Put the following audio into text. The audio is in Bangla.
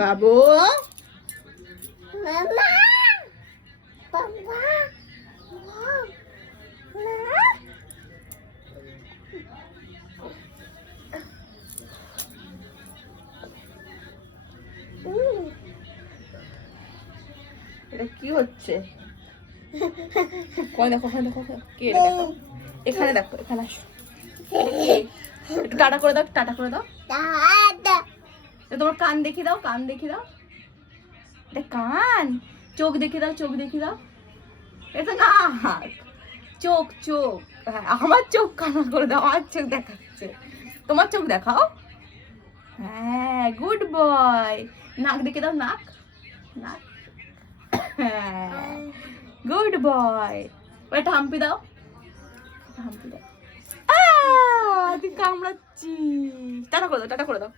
বাবু এটা কি হচ্ছে? কই দেখো, দেখো কি এটা, দেখো এখানে, দেখো এখানে আসো, একটু টাটা করে দাও, টাটা করে দাও। তোমার কান দেখি দাও, কান দেখি দাও, এটা কান। চোখ দেখে দাও, চোখ দেখে দাও, এটা নাক। চোখ, চোখ, হ্যাঁ আমার চোখ কানা করে দাও, আমার চোখ দেখাচ্ছে, তোমার চোখ দেখাও। হ্যাঁ গুড বয়। নাক দেখে দাও, নাক, নাক, হ্যাঁ গুড বয়। এটা হাম্পি দাও, হাম্পি দাও। তুই কামড়াচ্ছিস। টাটা করে দাও, টাটা করে দাও।